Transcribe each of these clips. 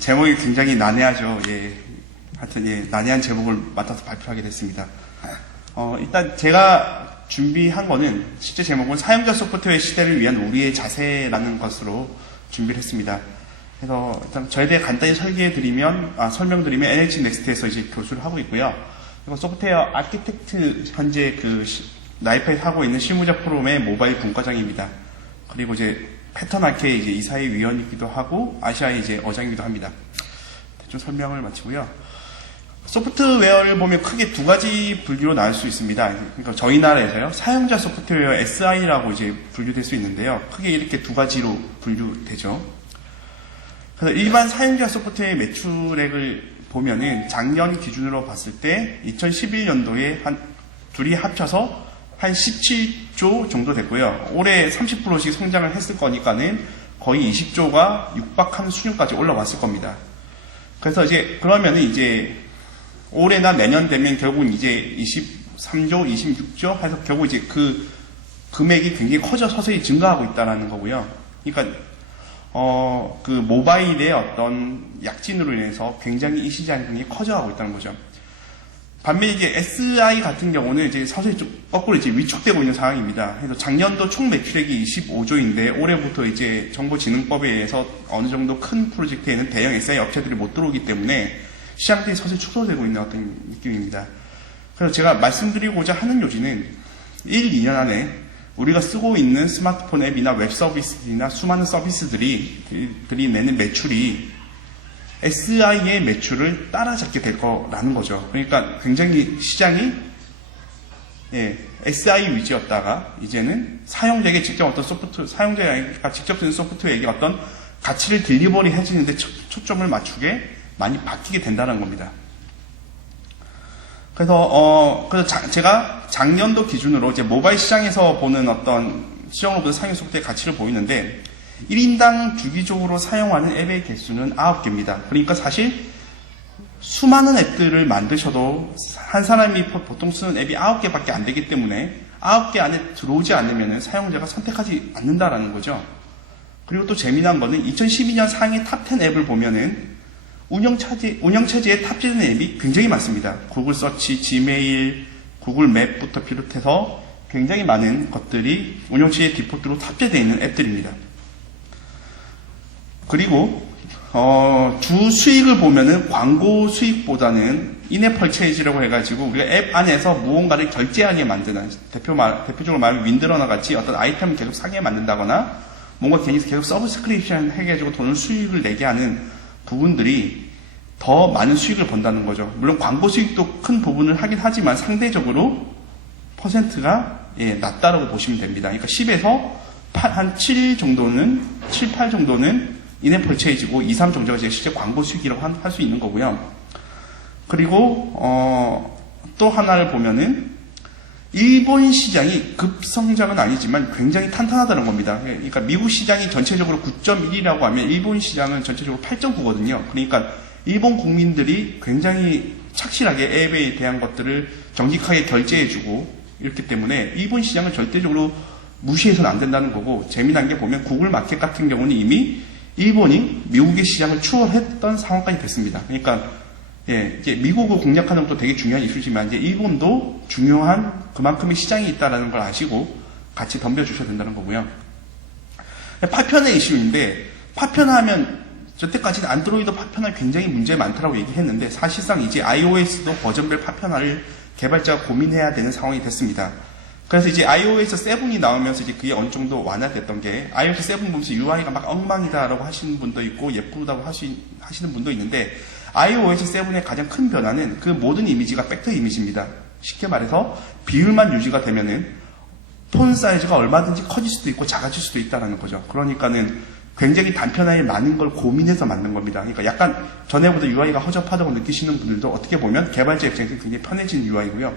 제목이 굉장히 난해하죠. 예. 하여튼, 예, 난해한 제목을 맡아서 발표하게 됐습니다. 일단 제가 준비한 거는, 실제 제목은 사용자 소프트웨어 시대를 위한 우리의 자세라는 것으로 준비를 했습니다. 그래서 일단 저에 대해 간단히 설명드리면 NH 넥스트에서 이제 교수를 하고 있고요. 그리고 소프트웨어 아키텍트 현재 나이파에 하고 있는 실무자 프로그램의 모바일 분과장입니다. 그리고 이제 패턴 아케의 이제 이사회 위원이기도 하고 아시아의 이제 어장이기도 합니다. 대충 설명을 마치고요. 소프트웨어를 보면 크게 두 가지 분류로 나눌 수 있습니다. 그러니까 저희 나라에서요, 사용자 소프트웨어 SI라고 이제 분류될 수 있는데요. 크게 이렇게 두 가지로 분류되죠. 그래서 일반 사용자 소프트웨어 매출액을 보면은 작년 기준으로 봤을 때 2011년도에 둘이 합쳐서 한 17조 정도 됐고요. 올해 30%씩 성장을 했을 거니까는 거의 20조가 육박한 수준까지 올라왔을 겁니다. 그래서 이제 그러면은 이제 올해나 내년 되면 결국은 이제 23조, 26조 해서 결국 이제 그 금액이 굉장히 커져 서서히 증가하고 있다는 거고요. 그러니까 그 모바일의 어떤 약진으로 인해서 굉장히 이 시장이 굉장히 커져가고 있다는 거죠. 반면에 이제 SI 같은 경우는 이제 서서히 좀 거꾸로 이제 위축되고 있는 상황입니다. 그래서 작년도 총 매출액이 25조인데 올해부터 이제 정보진흥법에 의해서 어느 정도 큰 프로젝트에는 대형 SI 업체들이 못 들어오기 때문에 시장들이 서서히 축소되고 있는 어떤 느낌입니다. 그래서 제가 말씀드리고자 하는 요지는 1, 2년 안에 우리가 쓰고 있는 스마트폰 앱이나 웹 서비스들이나 수많은 서비스들이 내는 매출이 SI의 매출을 따라잡게 될 거라는 거죠. 그러니까 굉장히 시장이 SI 위주였다가 이제는 사용자에게 직접 사용자가 직접 쓰는 소프트웨어에게 어떤 가치를 딜리버리 해주는데 초점을 맞추게 많이 바뀌게 된다는 겁니다. 그래서 제가 작년도 기준으로 이제 모바일 시장에서 보는 어떤 시장으로부터 사용 소프트웨어 가치를 보이는데 1인당 주기적으로 사용하는 앱의 개수는 9개입니다. 그러니까 사실 수많은 앱들을 만드셔도 한 사람이 보통 쓰는 앱이 9개밖에 안 되기 때문에 9개 안에 들어오지 않으면 사용자가 선택하지 않는다라는 거죠. 그리고 또 재미난 거는 2012년 상위 탑 10 앱을 보면은 운영체제에 탑재된 앱이 굉장히 많습니다. 구글 서치, 지메일, 구글 맵부터 비롯해서 굉장히 많은 것들이 운영체제 디폴트로 탑재되어 있는 앱들입니다. 그리고 주 수익을 보면은 광고 수익보다는 인앱 퍼체이지라고 해가지고 우리가 앱 안에서 무언가를 결제하게 만드는 대표적으로 말하면 윈드러너 같이 어떤 아이템을 계속 사게 만든다거나 뭔가 계속 서브스크립션 해가지고 돈을 수익을 내게 하는 부분들이 더 많은 수익을 번다는 거죠. 물론 광고 수익도 큰 부분을 하긴 하지만 상대적으로 퍼센트가 낮다라고 보시면 됩니다. 그러니까 10에서 한 7 정도는 7, 8 정도는 인앱 퍼체이지고 2, 3 정도가 실제 광고 수익이라고 할 수 있는 거고요. 그리고 또 하나를 보면은 일본 시장이 급성장은 아니지만 굉장히 탄탄하다는 겁니다. 그러니까 미국 시장이 전체적으로 9.1이라고 하면 일본 시장은 전체적으로 8.9거든요. 그러니까 일본 국민들이 굉장히 착실하게 앱에 대한 것들을 정직하게 결제해주고 이렇기 때문에 일본 시장은 절대적으로 무시해서는 안 된다는 거고, 재미난 게 보면 구글 마켓 같은 경우는 이미 일본이 미국의 시장을 추월했던 상황까지 됐습니다. 그러니까 이제 미국을 공략하는 것도 되게 중요한 이슈지만 이제 일본도 중요한 그만큼의 시장이 있다는 걸 아시고 같이 덤벼주셔야 된다는 거고요. 파편의 이슈인데, 파편하면 저때까지는 안드로이드 파편화 굉장히 문제 많다라고 얘기했는데 사실상 이제 iOS도 버전별 파편화를 개발자가 고민해야 되는 상황이 됐습니다. 그래서 이제 iOS 7이 나오면서 이제 그게 어느 정도 완화됐던 게, iOS 7 보면서 UI가 막 엉망이다라고 하시는 분도 있고 예쁘다고 하시는 분도 있는데, iOS 7의 가장 큰 변화는 그 모든 이미지가 벡터 이미지입니다. 쉽게 말해서 비율만 유지가 되면은 폰 사이즈가 얼마든지 커질 수도 있고 작아질 수도 있다는 거죠. 그러니까는 굉장히 단편화에 많은 걸 고민해서 만든 겁니다. 그러니까 약간 전에보다 UI가 허접하다고 느끼시는 분들도 어떻게 보면 개발자 입장에서 굉장히 편해진 UI고요.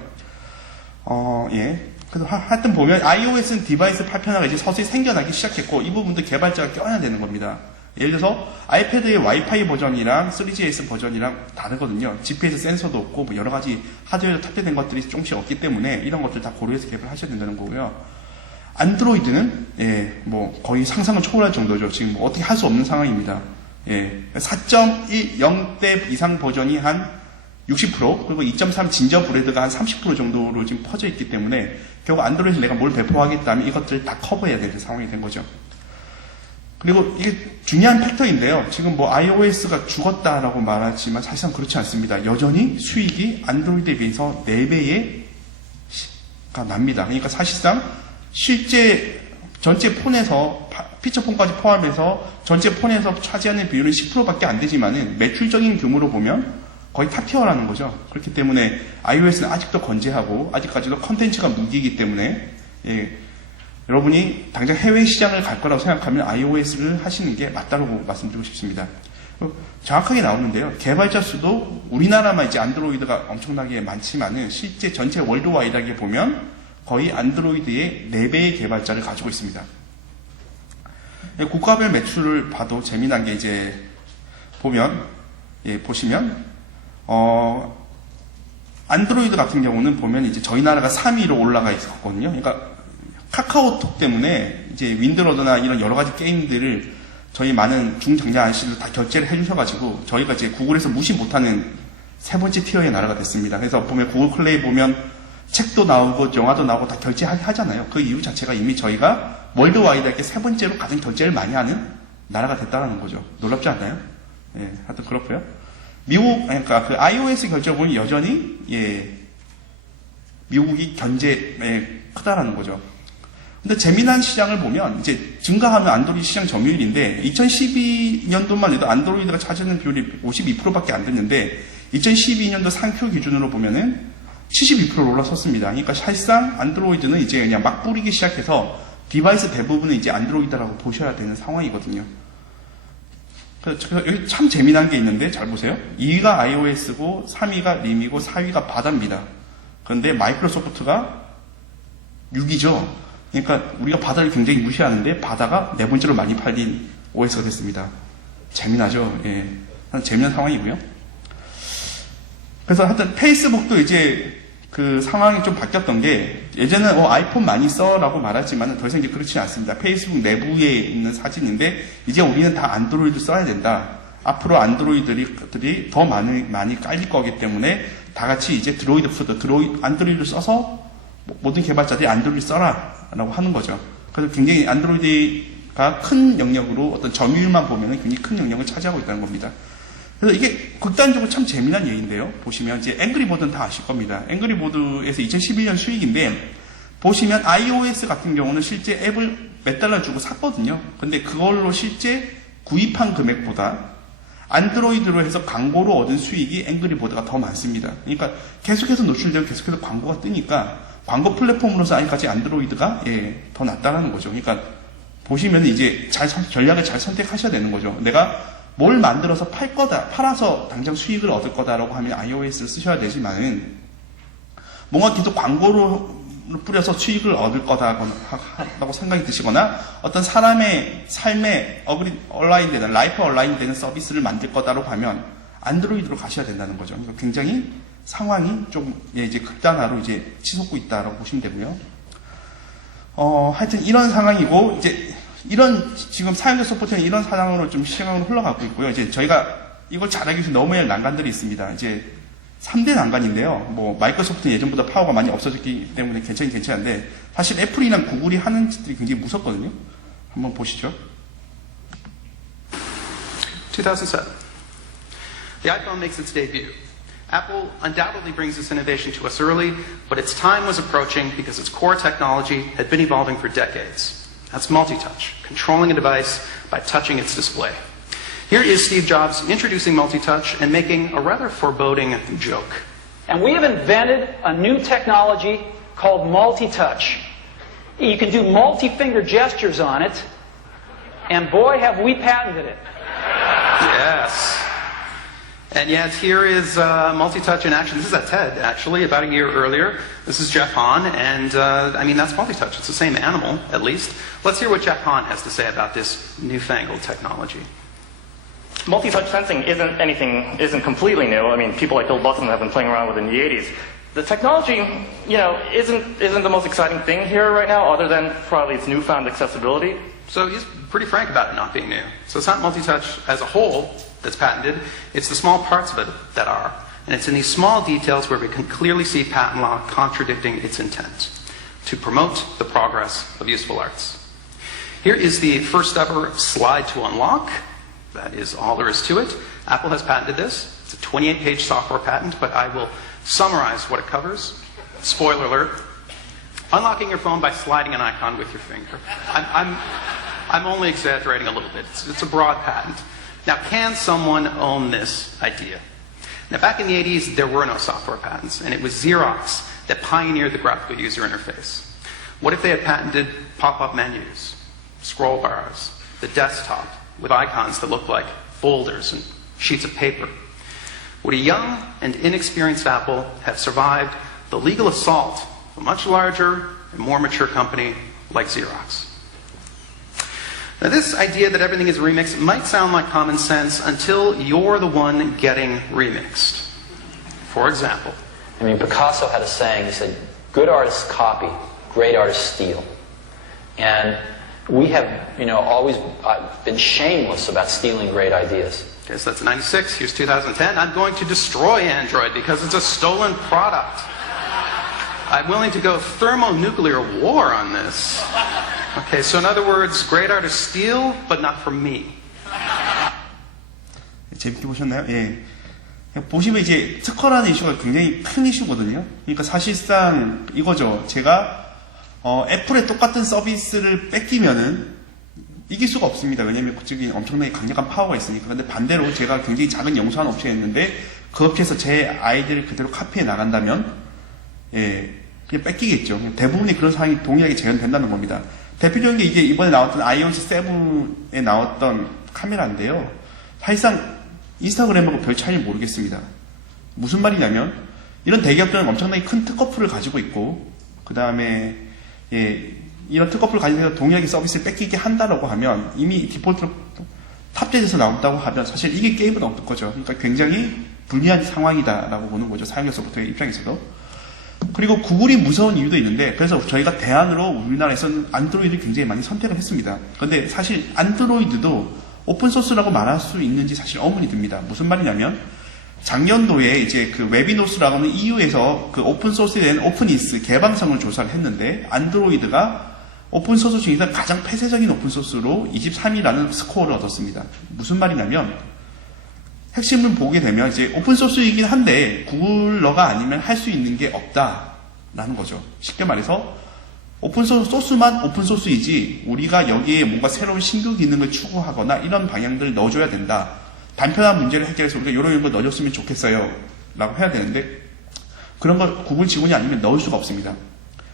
그래서 하여튼 보면 iOS는 디바이스 파편화가 이제 서서히 생겨나기 시작했고, 이 부분도 개발자가 껴야 되는 겁니다. 예를 들어서 아이패드의 와이파이 버전이랑 3GS 버전이랑 다르거든요. GPS 센서도 없고 뭐 여러 가지 하드웨어로 탑재된 것들이 조금씩 없기 때문에 이런 것들 다 고려해서 개발을 하셔야 된다는 거고요. 안드로이드는 뭐 거의 상상을 초월할 정도죠. 지금 뭐 어떻게 할 수 없는 상황입니다. 예, 4.10대 이상 버전이 한 60%, 그리고 2.3 진저브레드가 한 30% 정도로 지금 퍼져 있기 때문에 결국 안드로이드에 내가 뭘 배포하겠다면 이것들을 다 커버해야 되는 상황이 된 거죠. 그리고 이게 중요한 팩터인데요. 지금 뭐 iOS가 죽었다라고 말하지만 사실상 그렇지 않습니다. 여전히 수익이 안드로이드에 비해서 4배가 납니다. 그러니까 사실상 실제 전체 폰에서 피처폰까지 포함해서 전체 폰에서 차지하는 비율은 10%밖에 안 되지만은 매출적인 규모로 보면 거의 탑티어라는 거죠. 그렇기 때문에 iOS는 아직도 건재하고 아직까지도 컨텐츠가 무기이기 때문에 예, 여러분이 당장 해외 시장을 갈 거라고 생각하면 iOS를 하시는 게 맞다고 말씀드리고 싶습니다. 정확하게 나오는데요. 개발자 수도 우리나라만 이제 안드로이드가 엄청나게 많지만은 실제 전체 월드와이드하게 보면 거의 안드로이드의 4배의 개발자를 가지고 있습니다. 국가별 매출을 봐도 재미난 게 이제 보시면 안드로이드 같은 경우는 보면 이제 저희 나라가 3위로 올라가 있었거든요. 그러니까 카카오톡 때문에 이제 윈드러더나 이런 여러 가지 게임들을 저희 많은 중장년 아저씨들 다 결제를 해주셔가지고 저희가 이제 구글에서 무시 못하는 3번째 티어의 나라가 됐습니다. 그래서 보면 구글 플레이 보면 책도 나오고 영화도 나오고 다 결제하잖아요. 그 이유 자체가 이미 저희가 월드와이드하게 3번째로 가장 결제를 많이 하는 나라가 됐다는 거죠. 놀랍지 않나요? 예, 하여튼 그렇고요. 그러니까 그 iOS 결제를 보면 여전히 미국이 크다라는 거죠. 근데 재미난 시장을 보면 이제 증가하면 안드로이드 시장 점유율인데 2012년도만 해도 안드로이드가 차지하는 비율이 52%밖에 안 됐는데 2012년도 상표 기준으로 보면은 72%로 올라섰습니다. 그러니까 사실상 안드로이드는 이제 그냥 막 뿌리기 시작해서 디바이스 대부분은 이제 안드로이드라고 보셔야 되는 상황이거든요. 여기 참 재미난 게 있는데 잘 보세요. 2위가 iOS고 3위가 림이고 4위가 바다입니다. 그런데 마이크로소프트가 6위죠. 그러니까 우리가 바다를 굉장히 무시하는데 바다가 4번째로 많이 팔린 OS가 됐습니다. 재미나죠. 예. 재미난 상황이고요. 그래서 하여튼 페이스북도 이제 그 상황이 좀 바뀌었던 게 예전에는 아이폰 많이 써라고 말하지만 더 이상 이제 그렇지 않습니다. 페이스북 내부에 있는 사진인데 이제 우리는 다 안드로이드 써야 된다. 앞으로 안드로이드들이 더 많이 깔릴 거기 때문에 다 같이 이제 안드로이드 써서 모든 개발자들이 안드로이드 써라 라고 하는 거죠. 그래서 굉장히 안드로이드가 큰 영역으로 어떤 점유율만 보면 굉장히 큰 영역을 차지하고 있다는 겁니다. 그래서 이게 극단적으로 참 재미난 얘기인데요. 보시면 이제 앵그리보드는 다 아실 겁니다. 앵그리보드에서 2011년 수익인데 보시면 iOS 같은 경우는 실제 앱을 몇 달러 주고 샀거든요. 근데 그걸로 실제 구입한 금액보다 안드로이드로 해서 광고로 얻은 수익이 앵그리보드가 더 많습니다. 그러니까 계속해서 노출되고 계속해서 광고가 뜨니까 광고 플랫폼으로서 아직까지 안드로이드가 더 낫다라는 거죠. 그러니까 보시면 이제 전략을 잘 선택하셔야 되는 거죠. 내가 뭘 만들어서 팔아서 당장 수익을 얻을 거다라고 하면 iOS를 쓰셔야 되지만은 뭔가 계속 광고로 뿌려서 수익을 얻을 거다라고 생각이 드시거나 어떤 사람의 삶에 온라인되는 라이프 온라인되는 서비스를 만들 거다라고 하면 안드로이드로 가셔야 된다는 거죠. 그러니까 굉장히 상황이 좀 이제 극단화로 이제 치솟고 있다라고 보시면 되고요. 하여튼 이런 상황이고 이제 지금 사용자 서포트는 이런 상황으로 좀 시간으로 흘러가고 있고요. 이제 저희가 이걸 잘하기 위해서 넘어야 할 난관들이 있습니다. 이제 3대 난관인데요. 뭐, 마이크로소프트는 예전보다 파워가 많이 없어졌기 때문에 괜찮은데, 사실 애플이나 구글이 하는 짓들이 굉장히 무섭거든요. 한번 보시죠. 2007. The iPhone makes its debut. Apple undoubtedly brings this innovation to us early, but its time was approaching because its core technology had been evolving for decades. That's multi-touch, controlling a device by touching its display. Here is Steve Jobs introducing multi-touch and making a rather foreboding joke. And we have invented a new technology called multi-touch. You can do multi-finger gestures on it, and boy, have we patented it. Yes. And yet here is multi-touch in action. This is at TED, actually, about a year earlier. This is Jeff Hahn, and I mean, that's multi-touch. It's the same animal, at least. Let's hear what Jeff Hahn has to say about this newfangled technology. Multi-touch sensing isn't completely new. I mean, people like Bill Buxton have been playing around with it in the 80s. The technology, isn't the most exciting thing here right now, other than probably its newfound accessibility. So he's pretty frank about it not being new. So it's not multi-touch as a whole that's patented, it's the small parts of it that are. And it's in these small details where we can clearly see patent law contradicting its intent to promote the progress of useful arts. Here is the first ever slide to unlock. That is all there is to it. Apple has patented this. It's a 28-page software patent, but I will summarize what it covers. Spoiler alert. Unlocking your phone by sliding an icon with your finger. I'm only exaggerating a little bit. It's a broad patent. Now, can someone own this idea? Now, back in the 80s, there were no software patents, and it was Xerox that pioneered the graphical user interface. What if they had patented pop-up menus, scroll bars, the desktop, with icons that looked like folders and sheets of paper? Would a young and inexperienced Apple have survived the legal assault of a much larger and more mature company like Xerox? Now, this idea that everything is remixed might sound like common sense until you're the one getting remixed. For example, I mean, Picasso had a saying, he said, good artists copy, great artists steal. And we have, always been shameless about stealing great ideas. okay, so that's 96, here's 2010. I'm going to destroy Android because it's a stolen product. I'm willing to go thermonuclear war on this. Okay, so in other words, great artists steal, but not from me. 재밌게 보셨나요? 예. 보시면 이제 특허라는 이슈가 굉장히 큰 이슈거든요. 그러니까 사실상 이거죠. 제가 애플의 똑같은 서비스를 뺏기면은 이길 수가 없습니다. 왜냐면 그쪽이 엄청나게 강력한 파워가 있으니까. 근데 반대로 제가 굉장히 작은 영수한 업체였는데 그 업체에서 제 아이디를 그대로 카피해 나간다면 그냥 뺏기겠죠. 대부분이 그런 상황이 동일하게 재현된다는 겁니다. 대표적인 게 이제 이번에 나왔던 iOS 7에 나왔던 카메라인데요. 사실상 인스타그램하고 별 차이를 모르겠습니다. 무슨 말이냐면 이런 대기업들은 엄청나게 큰 특허풀을 가지고 있고 그 다음에 이런 특허풀을 가지고 동일하게 서비스를 뺏기게 한다라고 하면 이미 디폴트로 탑재돼서 나온다고 하면 사실 이게 게임은 없는 거죠. 그러니까 굉장히 불리한 상황이다라고 보는 거죠. 사용자 소프트웨어 입장에서도. 그리고 구글이 무서운 이유도 있는데 그래서 저희가 대안으로 우리나라에서는 안드로이드를 굉장히 많이 선택을 했습니다. 근데 사실 안드로이드도 오픈소스라고 말할 수 있는지 사실 의문이 듭니다. 무슨 말이냐면 작년도에 이제 그 웨비노스라고 하는 EU에서 그 오픈소스에 대한 오픈인스 개방성을 조사를 했는데 안드로이드가 오픈소스 중에서 가장 폐쇄적인 오픈소스로 23위라는 스코어를 얻었습니다. 무슨 말이냐면 핵심을 보게 되면 이제 오픈소스이긴 한데 구글러가 아니면 할 수 있는 게 없다라는 거죠. 쉽게 말해서 오픈소스만 오픈소스이지 우리가 여기에 뭔가 새로운 신규 기능을 추구하거나 이런 방향들을 넣어줘야 된다. 단편한 문제를 해결해서 우리가 이런 거 넣어줬으면 좋겠어요 라고 해야 되는데 그런 걸 구글 직원이 아니면 넣을 수가 없습니다.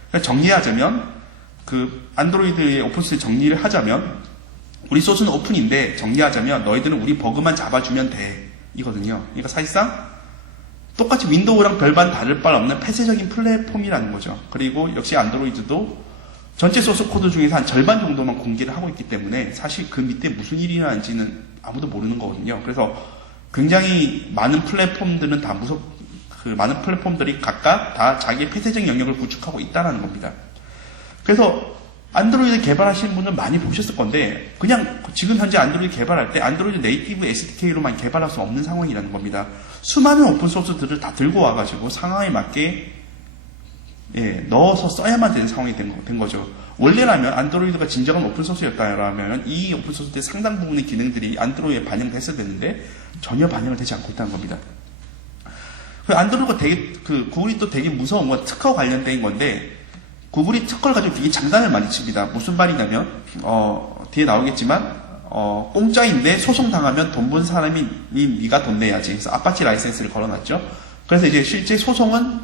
그러니까 정리하자면 그 안드로이드의 오픈소스 정리를 하자면 우리 소스는 오픈인데 정리하자면 너희들은 우리 버그만 잡아주면 돼 이거든요. 그러니까 사실상 똑같이 윈도우랑 별반 다를 바 없는 폐쇄적인 플랫폼이라는 거죠. 그리고 역시 안드로이드도 전체 소스 코드 중에서 한 절반 정도만 공개를 하고 있기 때문에 사실 그 밑에 무슨 일이 일어나는지는 아무도 모르는 거거든요. 그래서 굉장히 많은 플랫폼들은 다 많은 플랫폼들이 각각 다 자기의 폐쇄적 영역을 구축하고 있다는 겁니다. 그래서 안드로이드 개발하시는 분은 많이 보셨을 건데 그냥 지금 현재 안드로이드 개발할 때 안드로이드 네이티브 SDK로만 개발할 수 없는 상황이라는 겁니다. 수많은 오픈소스들을 다 들고 와가지고 상황에 맞게 넣어서 써야만 되는 상황이 된 거죠. 원래라면 안드로이드가 진정한 오픈소스였다면 이 오픈소스의 상당 부분의 기능들이 안드로이드에 반영됐어야 되는데 전혀 반영을 되지 않고 있다는 겁니다. 안드로이드가 구글이 또 되게 무서운 건 특허 관련된 건데 구글이 특허를 가지고 되게 장난을 많이 칩니다. 무슨 말이냐면 뒤에 나오겠지만 공짜인데 소송당하면 돈 번 사람이 네가 돈 내야지. 그래서 아파치 라이센스를 걸어놨죠. 그래서 이제 실제 소송은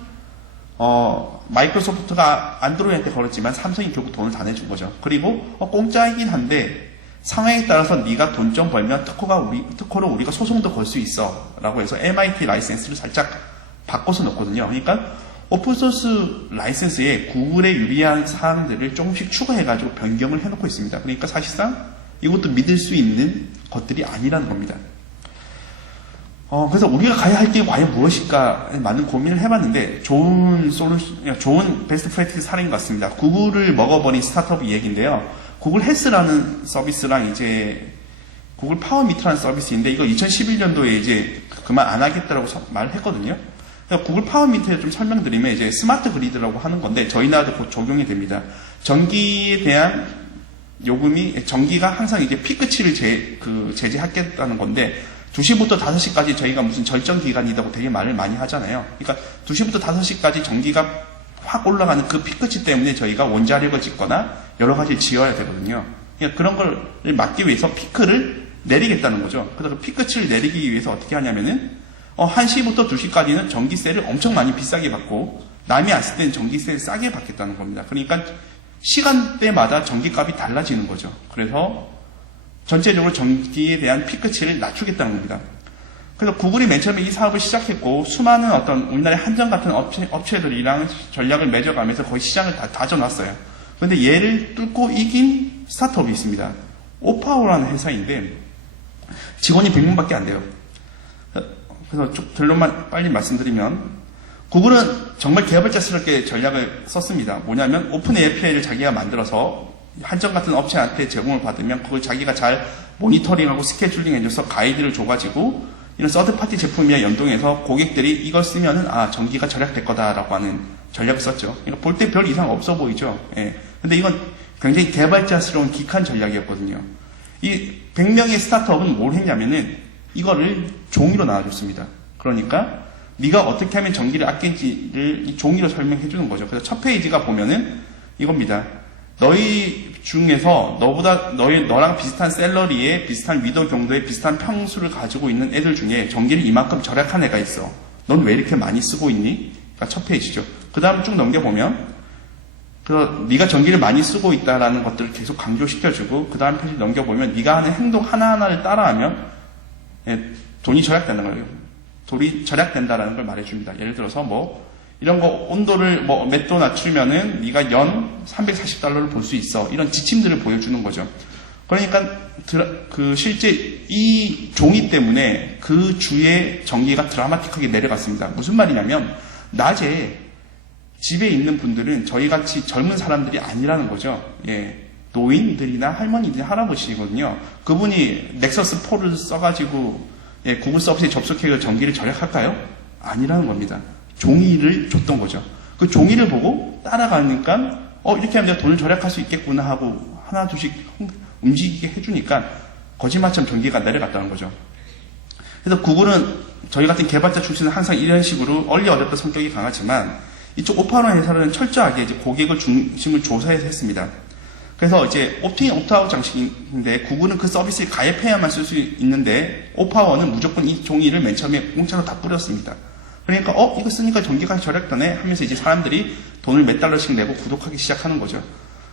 마이크로소프트가 안드로이드한테 걸었지만 삼성이 결국 돈을 다 내준 거죠. 그리고 공짜이긴 한데 상황에 따라서 네가 돈 좀 벌면 특허로 우리가 소송도 걸 수 있어 라고 해서 MIT 라이센스를 살짝 바꿔서 넣거든요. 그러니까 오픈소스 라이센스에 구글에 유리한 사항들을 조금씩 추가해가지고 변경을 해놓고 있습니다. 그러니까 사실상 이것도 믿을 수 있는 것들이 아니라는 겁니다. 그래서 우리가 가야 할 게 과연 무엇일까 많은 고민을 해봤는데 좋은 베스트 프랙티스 사례인 것 같습니다. 구글을 먹어버린 스타트업 얘기인데요. 구글 헬스라는 서비스랑 이제 구글 파워미터라는 서비스인데 이거 2011년도에 이제 그만 안 하겠다라고 말을 했거든요. 그래서 구글 파워미터에 좀 설명드리면 이제 스마트 그리드라고 하는 건데 저희 나라도 곧 적용이 됩니다. 전기에 대한 요금이 전기가 항상 이제 피크치를 제재하겠다는 건데 2시부터 5시까지 저희가 무슨 절정 기간이라고 되게 말을 많이 하잖아요. 그러니까 2시부터 5시까지 전기가 확 올라가는 그 피크치 때문에 저희가 원자력을 짓거나 여러 가지를 지어야 되거든요. 그러니까 그런 걸 막기 위해서 피크를 내리겠다는 거죠. 그래서 그 피크치를 내리기 위해서 어떻게 하냐면은 1시부터 2시까지는 전기세를 엄청 많이 비싸게 받고 남이 안 쓸 때는 전기세를 싸게 받겠다는 겁니다. 그러니까 시간대마다 전기값이 달라지는 거죠. 그래서 전체적으로 전기에 대한 피크치를 낮추겠다는 겁니다. 그래서 구글이 맨 처음에 이 사업을 시작했고 수많은 어떤 우리나라의 한전 같은 업체들이랑 전략을 맺어가면서 거의 시장을 다 다져놨어요. 그런데 얘를 뚫고 이긴 스타트업이 있습니다. 오파워라는 회사인데 직원이 100명밖에 안 돼요. 그래서 결론만 빨리 말씀드리면 구글은 정말 개발자스럽게 전략을 썼습니다. 뭐냐면 오픈 API를 자기가 만들어서 한전 같은 업체한테 제공을 받으면 그걸 자기가 잘 모니터링하고 스케줄링 해줘서 가이드를 줘가지고 이런 서드파티 제품이랑 연동해서 고객들이 이걸 쓰면은 전기가 절약될 거다라고 하는 전략을 썼죠. 그러니까 볼 때 별 이상 없어 보이죠. 예. 근데 이건 굉장히 개발자스러운 기칸 전략이었거든요. 이 100명의 스타트업은 뭘 했냐면은 이거를 종이로 나눠줬습니다. 그러니까 네가 어떻게 하면 전기를 아낄지를 이 종이로 설명해 주는 거죠. 그래서 첫 페이지가 보면은 이겁니다. 너희 중에서 너랑 비슷한 샐러리에 비슷한 위도 경도에 비슷한 평수를 가지고 있는 애들 중에 전기를 이만큼 절약한 애가 있어. 넌 왜 이렇게 많이 쓰고 있니? 그러니까 첫 페이지죠. 그 다음 쭉 넘겨보면 네가 전기를 많이 쓰고 있다라는 것들을 계속 강조시켜주고 그 다음 페이지 넘겨보면 네가 하는 행동 하나하나를 따라하면 돈이 절약된다는 거예요. 돈이 절약된다라는 걸 말해줍니다. 예를 들어서 이런 거 온도를 몇 도 낮추면은 네가 연 340달러를 벌 수 있어. 이런 지침들을 보여주는 거죠. 그러니까 실제 이 종이 때문에 그 주의 전기가 드라마틱하게 내려갔습니다. 무슨 말이냐면 낮에 집에 있는 분들은 저희같이 젊은 사람들이 아니라는 거죠. 예. 노인들이나 할머니들, 할아버지거든요. 그분이 넥서스 4를 써가지고 구글 서비스에 접속해서 전기를 절약할까요? 아니라는 겁니다. 종이를 줬던 거죠. 그 종이를 보고 따라가니까 이렇게 하면 내가 돈을 절약할 수 있겠구나 하고 하나 둘씩 움직이게 해주니까 거짓말처럼 전기가 내려갔다는 거죠. 그래서 구글은 저희 같은 개발자 출신은 항상 이런 식으로 얼리 어댑터 성격이 강하지만 이쪽 오파원 회사는 철저하게 이제 고객을 중심을 조사해서 했습니다. 그래서 이제 옵트인 옵트아웃 장식인데 구글은 그 서비스에 가입해야만 쓸 수 있는데 오파원은 무조건 이 종이를 맨 처음에 공짜로 다 뿌렸습니다. 그러니까 이거 쓰니까 전기가 절약되네 하면서 이제 사람들이 돈을 몇 달러씩 내고 구독하기 시작하는 거죠.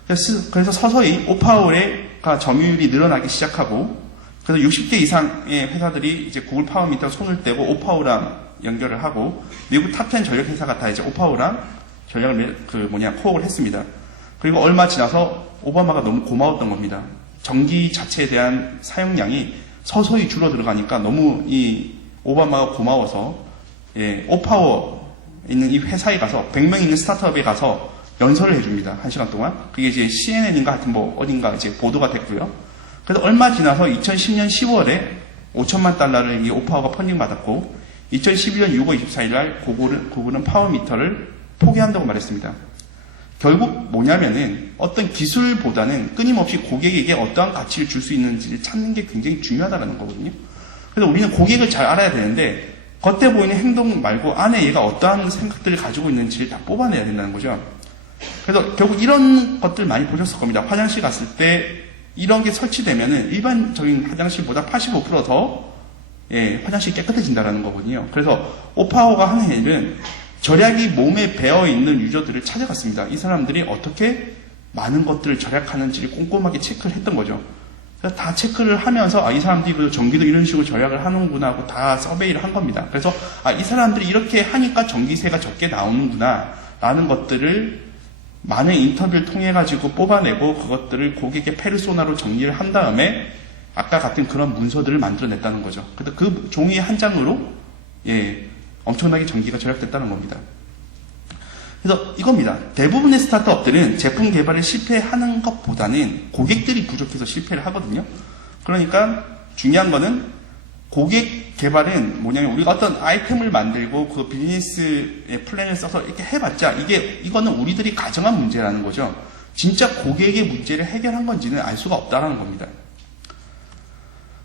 그래서 서서히 오파워가 점유율이 늘어나기 시작하고 그래서 60개 이상의 회사들이 이제 구글 파워미터 손을 떼고 오파워랑 연결을 하고 미국 탑10 전력 회사가 다 이제 오파워랑 전략을 코업을 했습니다. 그리고 얼마 지나서 오바마가 너무 고마웠던 겁니다. 전기 자체에 대한 사용량이 서서히 줄어들어가니까 너무 이 오바마가 고마워서 오파워 있는 이 회사에 가서 100명 있는 스타트업에 가서 연설을 해줍니다. 1시간 동안. 그게 이제 CNN인가 하여튼 어딘가 이제 보도가 됐고요. 그래서 얼마 지나서 2010년 10월에 5천만 달러를 이 오파워가 펀딩 받았고 2012년 6월 24일 날 구글은 파워미터를 포기한다고 말했습니다. 결국 뭐냐면은 어떤 기술보다는 끊임없이 고객에게 어떠한 가치를 줄 수 있는지를 찾는 게 굉장히 중요하다는 거거든요. 그래서 우리는 고객을 잘 알아야 되는데 겉에 보이는 행동 말고 안에 얘가 어떠한 생각들을 가지고 있는지를 다 뽑아내야 된다는 거죠. 그래서 결국 이런 것들 많이 보셨을 겁니다. 화장실 갔을 때 이런 게 설치되면은 일반적인 화장실보다 85% 더 화장실이 깨끗해진다는 거거든요. 그래서 오파워가 하는 일은 절약이 몸에 배어있는 유저들을 찾아갔습니다. 이 사람들이 어떻게 많은 것들을 절약하는지를 꼼꼼하게 체크를 했던 거죠. 그래서 다 체크를 하면서 이 사람들이 전기도 이런 식으로 절약을 하는구나 하고 다 서베이를 한 겁니다. 그래서 이 사람들이 이렇게 하니까 전기세가 적게 나오는구나 라는 것들을 많은 인터뷰를 통해 가지고 뽑아내고 그것들을 고객의 페르소나로 정리를 한 다음에 아까 같은 그런 문서들을 만들어냈다는 거죠. 그래서 그 종이 한 장으로 엄청나게 전기가 절약됐다는 겁니다. 그래서 이겁니다. 대부분의 스타트업들은 제품 개발을 실패하는 것보다는 고객들이 부족해서 실패를 하거든요. 그러니까 중요한 거는 고객 개발은 뭐냐면 우리가 어떤 아이템을 만들고 그 비즈니스의 플랜을 써서 이렇게 해봤자 이거는 우리들이 가정한 문제라는 거죠. 진짜 고객의 문제를 해결한 건지는 알 수가 없다라는 겁니다.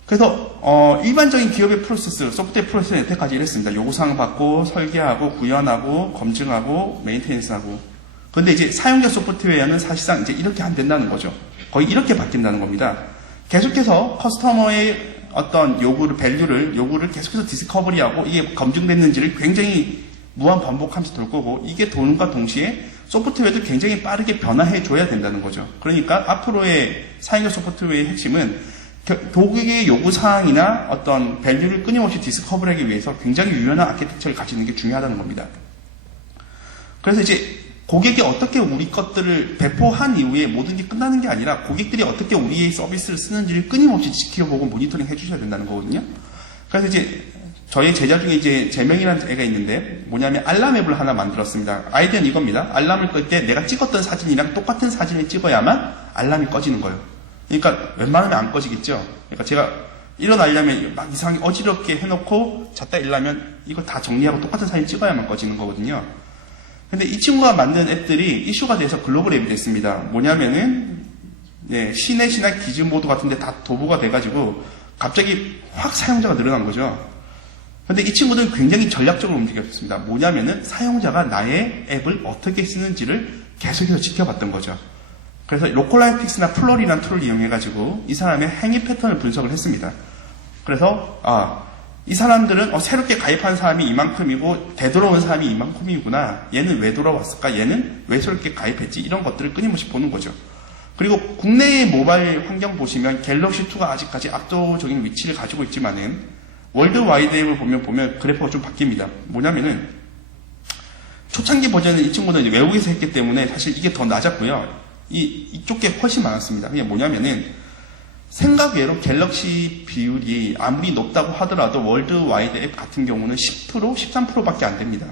그래서 일반적인 기업의 프로세스, 소프트웨어 프로세스는 여태까지 이랬습니다. 요구사항 받고 설계하고 구현하고 검증하고 메인테넌스하고. 그런데 이제 사용자 소프트웨어는 사실상 이제 이렇게 안 된다는 거죠. 거의 이렇게 바뀐다는 겁니다. 계속해서 커스터머의 어떤 요구를 계속해서 디스커버리하고 이게 검증됐는지를 굉장히 무한 반복하면서 돌 거고, 이게 도는과 동시에 소프트웨어도 굉장히 빠르게 변화해 줘야 된다는 거죠. 그러니까 앞으로의 사용자 소프트웨어의 핵심은 고객의 요구사항이나 어떤 밸류를 끊임없이 디스커버리하기 위해서 굉장히 유연한 아키텍처를 가지는 게 중요하다는 겁니다. 그래서 이제 고객이 어떻게 우리 것들을 배포한 이후에 모든 게 끝나는 게 아니라 고객들이 어떻게 우리의 서비스를 쓰는지를 끊임없이 지켜보고 모니터링 해주셔야 된다는 거거든요. 그래서 이제 저희 제자 중에 이제 재명이라는 애가 있는데 뭐냐면 알람 앱을 하나 만들었습니다. 아이디어는 이겁니다. 알람을 끌 때 내가 찍었던 사진이랑 똑같은 사진을 찍어야만 알람이 꺼지는 거예요. 그러니까 웬만하면 안 꺼지겠죠. 그러니까 제가 일어나려면 막 이상하게 어지럽게 해놓고 잤다 일어나면 이거 다 정리하고 똑같은 사진 찍어야만 꺼지는 거거든요. 근데 이 친구가 만든 앱들이 이슈가 돼서 글로벌 앱이 됐습니다. 뭐냐면은 시넷이나 기즈모드 같은 데 다 도보가 돼가지고 갑자기 확 사용자가 늘어난 거죠. 근데 이 친구들은 굉장히 전략적으로 움직였습니다. 뭐냐면은 사용자가 나의 앱을 어떻게 쓰는지를 계속해서 지켜봤던 거죠. 그래서 로컬라이틱스나 플러리라는 툴을 이용해가지고 이 사람의 행위 패턴을 분석을 했습니다. 그래서 이 사람들은 새롭게 가입한 사람이 이만큼이고 되돌아온 사람이 이만큼이구나. 얘는 왜 돌아왔을까? 얘는 왜 새롭게 가입했지? 이런 것들을 끊임없이 보는 거죠. 그리고 국내의 모바일 환경 보시면 갤럭시2가 아직까지 압도적인 위치를 가지고 있지만은 월드와이드 앱을 보면 그래프가 좀 바뀝니다. 뭐냐면은 초창기 버전은 이 친구는 이제 외국에서 했기 때문에 사실 이게 더 낮았고요. 이쪽 게 훨씬 많았습니다. 그게 뭐냐면은 생각 외로 갤럭시 비율이 아무리 높다고 하더라도 월드와이드 앱 같은 경우는 10%, 13%밖에 안 됩니다.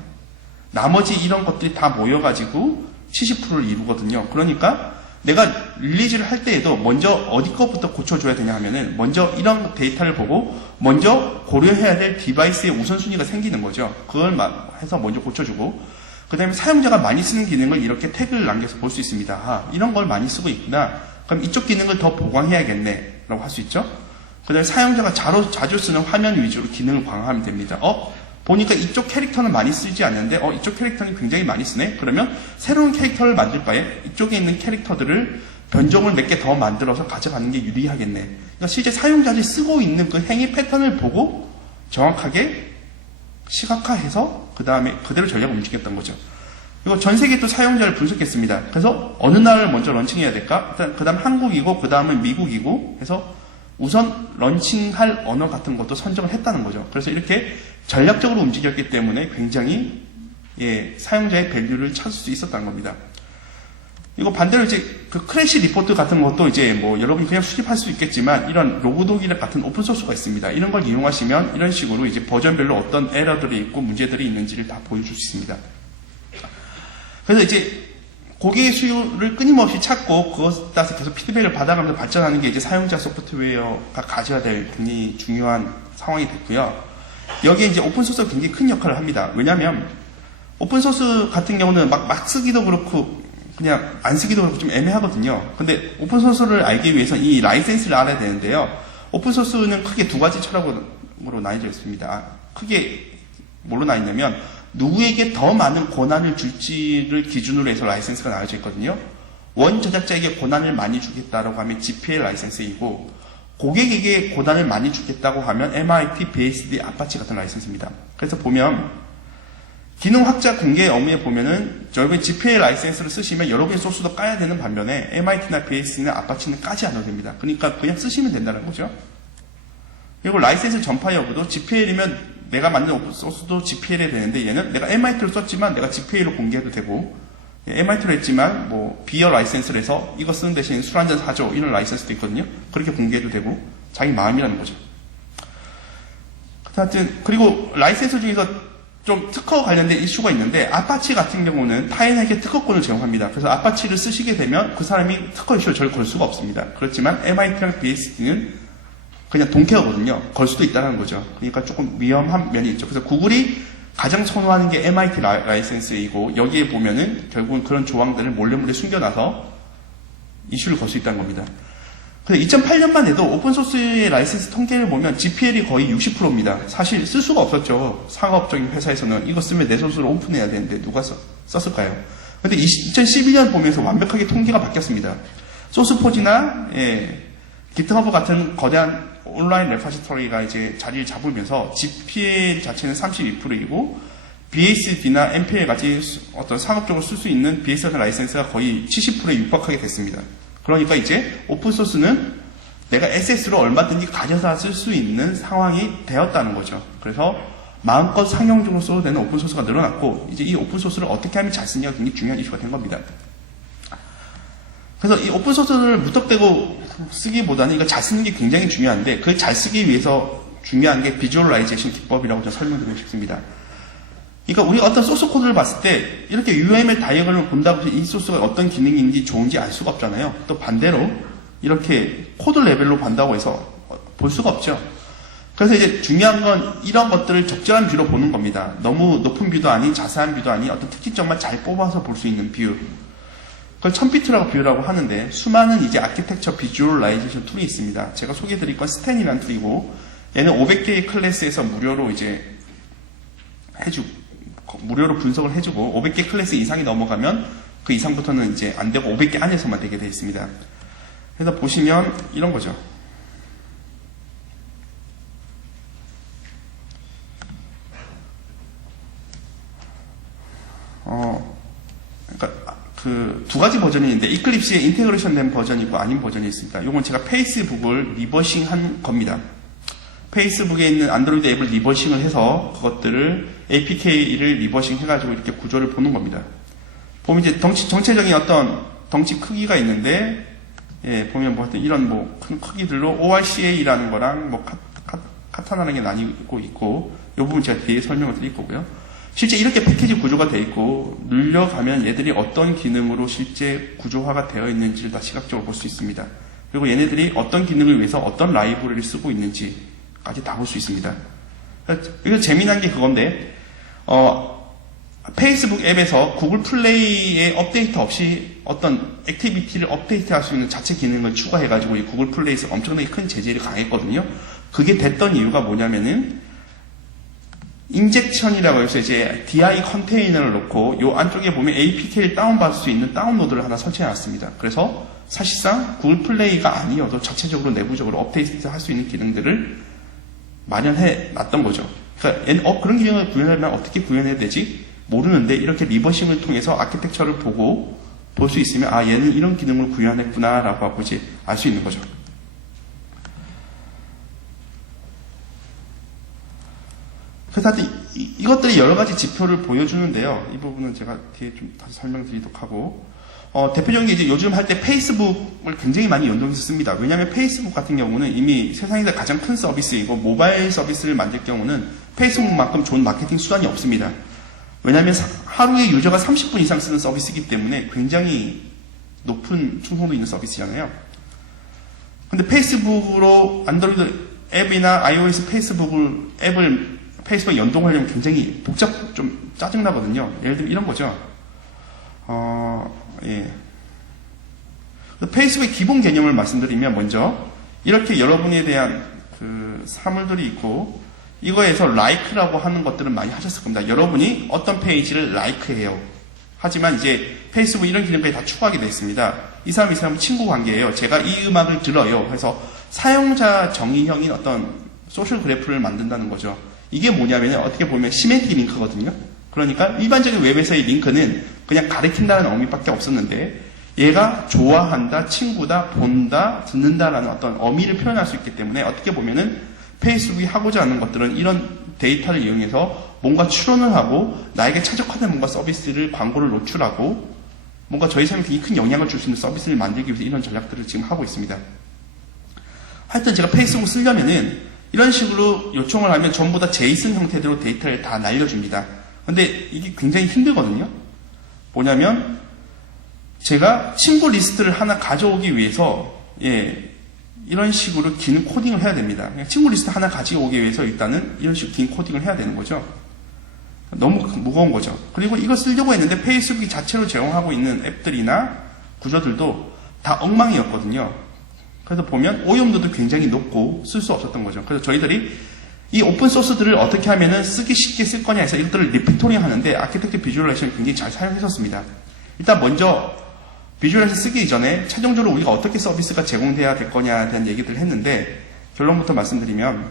나머지 이런 것들이 다 모여가지고 70%를 이루거든요. 그러니까 내가 릴리즈를 할 때에도 먼저 어디 거부터 고쳐줘야 되냐 하면은 먼저 이런 데이터를 보고 먼저 고려해야 될 디바이스의 우선순위가 생기는 거죠. 그걸 해서 먼저 고쳐주고 그 다음에 사용자가 많이 쓰는 기능을 이렇게 태그를 남겨서 볼 수 있습니다. 이런 걸 많이 쓰고 있구나. 그럼 이쪽 기능을 더 보강해야겠네. 라고 할 수 있죠. 그 다음에 사용자가 자주 쓰는 화면 위주로 기능을 강화하면 됩니다. 보니까 이쪽 캐릭터는 많이 쓰지 않는데, 이쪽 캐릭터는 굉장히 많이 쓰네? 그러면 새로운 캐릭터를 만들 바에 이쪽에 있는 캐릭터들을 변종을 몇 개 더 만들어서 가져가는 게 유리하겠네. 그러니까 실제 사용자들이 쓰고 있는 그 행위 패턴을 보고 정확하게 시각화해서 그 다음에 그대로 전략을 움직였던 거죠. 그리고 전 세계 또 사용자를 분석했습니다. 그래서 어느 나라를 먼저 런칭해야 될까? 그 다음 한국이고 그 다음은 미국이고 해서 우선 런칭할 언어 같은 것도 선정을 했다는 거죠. 그래서 이렇게 전략적으로 움직였기 때문에 굉장히 사용자의 밸류를 찾을 수 있었다는 겁니다. 이거 반대로 이제 그 크래시 리포트 같은 것도 이제 뭐 여러분이 그냥 수집할 수 있겠지만 이런 로그독이 같은 오픈소스가 있습니다. 이런 걸 이용하시면 이런 식으로 이제 버전별로 어떤 에러들이 있고 문제들이 있는지를 다 보여줄 수 있습니다. 그래서 이제 고객의 수요를 끊임없이 찾고 그것에 따라서 계속 피드백을 받아가면서 발전하는 게 이제 사용자 소프트웨어가 가져야 될 굉장히 중요한 상황이 됐고요. 여기에 이제 오픈소스가 굉장히 큰 역할을 합니다. 왜냐하면 오픈소스 같은 경우는 막 쓰기도 그렇고 그냥 안 쓰기도 그렇고 좀 애매하거든요. 근데 오픈소스를 알기 위해서 이 라이센스를 알아야 되는데요. 오픈소스는 크게 두 가지 철학으로 나뉘어져 있습니다. 크게 뭘로 나뉘냐면 누구에게 더 많은 권한을 줄지를 기준으로 해서 라이센스가 나눠져 있거든요. 원 제작자에게 권한을 많이 주겠다라고 하면 GPL 라이센스이고 고객에게 권한을 많이 주겠다고 하면 MIT, BSD, 아파치 같은 라이센스입니다. 그래서 보면 기능 확장 공개 업무에 보면은 여러분이 GPL 라이센스를 쓰시면 여러분의 소스도 까야 되는 반면에 MIT나 BSD나 아파치는 까지 않아도 됩니다. 그러니까 그냥 쓰시면 된다는 거죠. 그리고 라이센스 전파 여부도 GPL이면 내가 만든 소스도 GPL이 되는데 얘는 내가 MIT로 썼지만 내가 GPL로 공개해도 되고 MIT로 했지만 뭐 비어 라이센스를 해서 이거 쓰는 대신 술 한잔 사줘 이런 라이센스도 있거든요. 그렇게 공개해도 되고 자기 마음이라는 거죠. 하여튼 그리고 라이센스 중에서 좀 특허 관련된 이슈가 있는데 아파치 같은 경우는 타인에게 특허권을 제공합니다. 그래서 아파치를 쓰시게 되면 그 사람이 특허 이슈를 절 걸 수가 없습니다. 그렇지만 MIT랑 BSD는 그냥 동케어거든요. 걸 수도 있다는 거죠. 그러니까 조금 위험한 면이 있죠. 그래서 구글이 가장 선호하는 게 MIT 라이센스이고 여기에 보면은 결국은 그런 조항들을 몰래 숨겨놔서 이슈를 걸 수 있다는 겁니다. 그래서 2008년만 해도 오픈소스의 라이센스 통계를 보면 GPL이 거의 60%입니다. 사실 쓸 수가 없었죠. 상업적인 회사에서는 이거 쓰면 내 소스를 오픈해야 되는데 누가 썼을까요? 근데 2012년 보면서 완벽하게 통계가 바뀌었습니다. 소스포지나 GitHub 같은 거대한 온라인 레파지터리가 이제 자리를 잡으면서 GPL 자체는 32%이고 BSD나 MPL 같이 어떤 상업적으로 쓸 수 있는 BSD 라이센스가 거의 70%에 육박하게 됐습니다. 그러니까 이제 오픈소스는 내가 SS로 얼마든지 가져다 쓸 수 있는 상황이 되었다는 거죠. 그래서 마음껏 상용적으로 써도 되는 오픈소스가 늘어났고 이제 이 오픈소스를 어떻게 하면 잘 쓰냐가 굉장히 중요한 이슈가 된 겁니다. 그래서 이 오픈소스를 무턱대고 쓰기보다는 이거 잘 쓰는 게 굉장히 중요한데 그걸 잘 쓰기 위해서 중요한 게 비주얼라이제이션 기법이라고 좀 설명드리고 싶습니다. 그러니까 우리가 어떤 소스 코드를 봤을 때 이렇게 UML 다이어그램을 본다고 해서 이 소스가 어떤 기능인지 좋은지 알 수가 없잖아요. 또 반대로 이렇게 코드 레벨로 본다고 해서 볼 수가 없죠. 그래서 이제 중요한 건 이런 것들을 적절한 뷰로 보는 겁니다. 너무 높은 뷰도 아닌 자세한 뷰도 아닌 어떤 특징점만 잘 뽑아서 볼 수 있는 뷰. 그걸 1000비트라고 비유라고 하는데 수많은 이제 아키텍처 비주얼라이제이션 툴이 있습니다. 제가 소개해드릴 건 스탠이라는 툴이고 얘는 500개의 클래스에서 무료로 이제 무료로 분석을 해주고 500개 클래스 이상이 넘어가면 그 이상부터는 이제 안 되고 500개 안에서만 되게 되어 있습니다. 그래서 보시면 이런 거죠. 그러니까 그 두 가지 버전이 있는데 이클립스에 인테그레이션 된 버전이 있고 아닌 버전이 있습니다. 이건 제가 페이스북을 리버싱한 겁니다. 페이스북에 있는 안드로이드 앱을 리버싱을 해서 그것들을 APK를 리버싱 해가지고 이렇게 구조를 보는 겁니다. 보면 이제 정체적인 어떤 덩치 크기가 있는데, 보면 뭐 하여튼 이런 뭐 큰 크기들로 ORCA라는 거랑 뭐 카타나라는 게 나뉘고 있고, 이 부분 제가 뒤에 설명을 드릴 거고요. 실제 이렇게 패키지 구조가 되어 있고, 눌려가면 얘들이 어떤 기능으로 실제 구조화가 되어 있는지를 다 시각적으로 볼 수 있습니다. 그리고 얘네들이 어떤 기능을 위해서 어떤 라이브러리를 쓰고 있는지까지 다 볼 수 있습니다. 이거 재미난 게 그건데, 페이스북 앱에서 구글 플레이에 업데이트 없이 어떤 액티비티를 업데이트 할 수 있는 자체 기능을 추가해가지고 이 구글 플레이에서 엄청나게 큰 제재를 가했거든요. 그게 됐던 이유가 뭐냐면은, 인젝션이라고 해서 이제 DI 컨테이너를 놓고 요 안쪽에 보면 APK를 다운받을 수 있는 다운로드를 하나 설치해놨습니다. 그래서 사실상 구글 플레이가 아니어도 자체적으로 내부적으로 업데이트 할 수 있는 기능들을 마련해 놨던 거죠. 그러니까 그런 기능을 구현하려면 어떻게 구현해야 되지? 모르는데 이렇게 리버싱을 통해서 아키텍처를 보고 볼 수 있으면 아 얘는 이런 기능을 구현했구나 라고 하고 이제 알 수 있는 거죠. 그래서 하여튼 이것들이 여러 가지 지표를 보여주는데요. 이 부분은 제가 뒤에 좀 다시 설명드리도록 하고 대표적인 게 이제 요즘 할 때 페이스북을 굉장히 많이 연동해서 씁니다. 왜냐하면 페이스북 같은 경우는 이미 세상에서 가장 큰 서비스이고 모바일 서비스를 만들 경우는 페이스북만큼 좋은 마케팅 수단이 없습니다. 왜냐하면 하루에 유저가 30분 이상 쓰는 서비스이기 때문에 굉장히 높은 충성도 있는 서비스잖아요. 근데 페이스북으로 안드로이드 앱이나 iOS 페이스북 연동하려면 굉장히 좀 짜증나거든요. 예를 들면 이런 거죠. 페이스북의 기본 개념을 말씀드리면 먼저 이렇게 여러분에 대한 그 사물들이 있고 이거에서 like라고 하는 것들은 많이 하셨을 겁니다. 여러분이 어떤 페이지를 like해요. 하지만 이제 페이스북 이런 기능까지 다 추가하게 되어 있습니다. 이 사람은 친구 관계예요. 제가 이 음악을 들어요. 그래서 사용자 정의형인 어떤 소셜 그래프를 만든다는 거죠. 이게 뭐냐면 어떻게 보면 시멘틱 링크거든요. 그러니까 일반적인 웹에서의 링크는 그냥 가리킨다는 의미밖에 없었는데 얘가 좋아한다, 친구다, 본다, 듣는다라는 어떤 의미를 표현할 수 있기 때문에 어떻게 보면은 페이스북이 하고자 하는 것들은 이런 데이터를 이용해서 뭔가 추론을 하고 나에게 최적화된 뭔가 서비스를 광고를 노출하고 뭔가 저희 삶에 굉장히 큰 영향을 줄 수 있는 서비스를 만들기 위해서 이런 전략들을 지금 하고 있습니다. 하여튼 제가 페이스북 쓰려면은 이런 식으로 요청을 하면 전부 다 제이슨 형태대로 데이터를 다 날려줍니다. 근데 이게 굉장히 힘들거든요. 뭐냐면 제가 친구 리스트를 하나 가져오기 위해서 이런 식으로 긴 코딩을 해야 됩니다. 친구 리스트 하나 가져오기 위해서 일단은 이런 식으로 긴 코딩을 해야 되는 거죠. 너무 무거운 거죠. 그리고 이거 쓰려고 했는데 페이스북이 자체로 제공하고 있는 앱들이나 구조들도 다 엉망이었거든요. 그래서 보면 오염도도 굉장히 높고 쓸 수 없었던 거죠. 그래서 저희들이 이 오픈 소스들을 어떻게 하면은 쓰기 쉽게 쓸 거냐 해서 이것들을 리피토링 하는데 아키텍처 비주얼라이제이션을 굉장히 잘 사용했었습니다. 일단 먼저 비주얼라이제이션 쓰기 이전에 최종적으로 우리가 어떻게 서비스가 제공돼야 될 거냐에 대한 얘기들을 했는데 결론부터 말씀드리면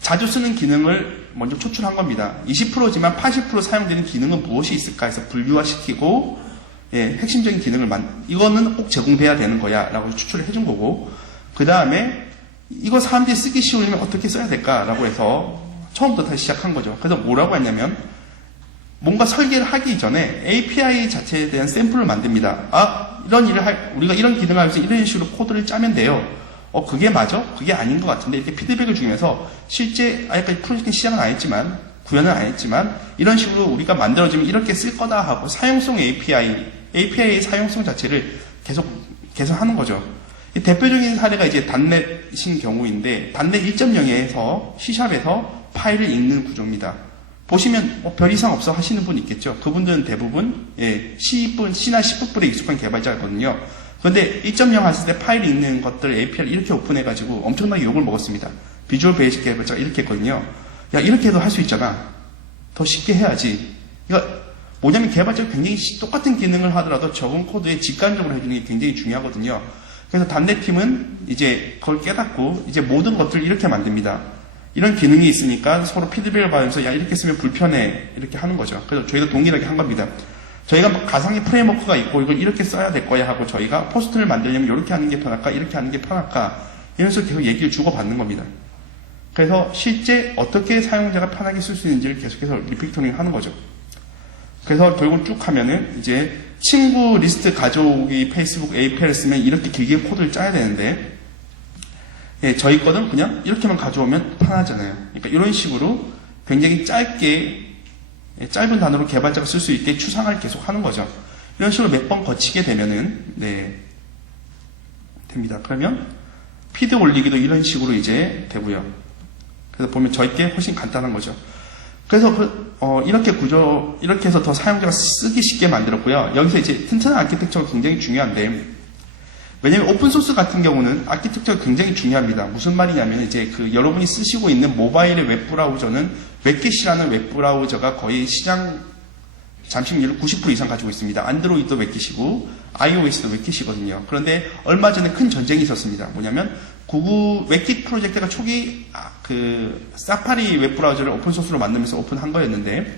자주 쓰는 기능을 먼저 초출한 겁니다. 20%지만 80% 사용되는 기능은 무엇이 있을까 해서 분류화시키고 핵심적인 기능을 이거는 꼭 제공돼야 되는 거야 라고 추출을 해준 거고 그 다음에 이거 사람들이 쓰기 쉬우려면 어떻게 써야 될까라고 해서 처음부터 다시 시작한 거죠. 그래서 뭐라고 했냐면 뭔가 설계를 하기 전에 API 자체에 대한 샘플을 만듭니다. 이런 일을 우리가 이런 기능을 하면서 이런 식으로 코드를 짜면 돼요. 그게 맞아? 그게 아닌 것 같은데 이렇게 피드백을 주면서 실제 아직까지 프로젝트 시작은 안 했지만 구현은 안 했지만 이런 식으로 우리가 만들어지면 이렇게 쓸 거다 하고 사용성 API의 사용성 자체를 계속 하는 거죠. 이 대표적인 사례가 이제 단넷인 경우인데 단넷 1.0에서 C샵에서 파일을 읽는 구조입니다. 보시면 별 이상 없어 하시는 분 있겠죠. 그분들은 대부분 C나 C++에 익숙한 개발자거든요. 그런데 1.0 했을 때 파일 읽는 것들 API를 이렇게 오픈해가지고 엄청나게 욕을 먹었습니다. 비주얼 베이직 개발자가 이렇게 했거든요. 야 이렇게 해도 할 수 있잖아. 더 쉽게 해야지. 그러니까 뭐냐면 개발자가 굉장히 똑같은 기능을 하더라도 적은 코드에 직관적으로 해주는 게 굉장히 중요하거든요. 그래서 단넷 팀은 이제 그걸 깨닫고 이제 모든 것들을 이렇게 만듭니다. 이런 기능이 있으니까 서로 피드백을 받으면서 야 이렇게 쓰면 불편해 이렇게 하는 거죠. 그래서 저희도 동일하게 한 겁니다. 저희가 가상의 프레임워크가 있고 이걸 이렇게 써야 될 거야 하고 저희가 포스트를 만들려면 이렇게 하는 게 편할까 이렇게 하는 게 편할까 이런 식으로 계속 얘기를 주고받는 겁니다. 그래서 실제 어떻게 사용자가 편하게 쓸 수 있는지를 계속해서 리피토링 하는 거죠. 그래서 결국 쭉 하면은 이제 친구 리스트 가져오기 페이스북 API를 쓰면 이렇게 길게 코드를 짜야 되는데 저희 거는 그냥 이렇게만 가져오면 편하잖아요. 그러니까 이런 식으로 굉장히 짧은 단어로 개발자가 쓸 수 있게 추상을 계속 하는 거죠. 이런 식으로 몇 번 거치게 되면은 됩니다. 그러면 피드 올리기도 이런 식으로 이제 되고요. 그래서 보면 저희 게 훨씬 간단한 거죠. 그래서 이렇게 해서 더 사용자가 쓰기 쉽게 만들었고요. 여기서 이제 튼튼한 아키텍처가 굉장히 중요한데, 왜냐면 오픈소스 같은 경우는 아키텍처가 굉장히 중요합니다. 무슨 말이냐면 이제 여러분이 쓰시고 있는 모바일의 웹브라우저는 웹깃이라는 웹브라우저가 거의 시장 잠식률을 90% 이상 가지고 있습니다. 안드로이드도 웹깃이고 iOS도 웹깃이거든요. 그런데 얼마 전에 큰 전쟁이 있었습니다. 뭐냐면 구글 웹깃 프로젝트가 초기 사파리 웹브라우저를 오픈소스로 만들면서 오픈한 거였는데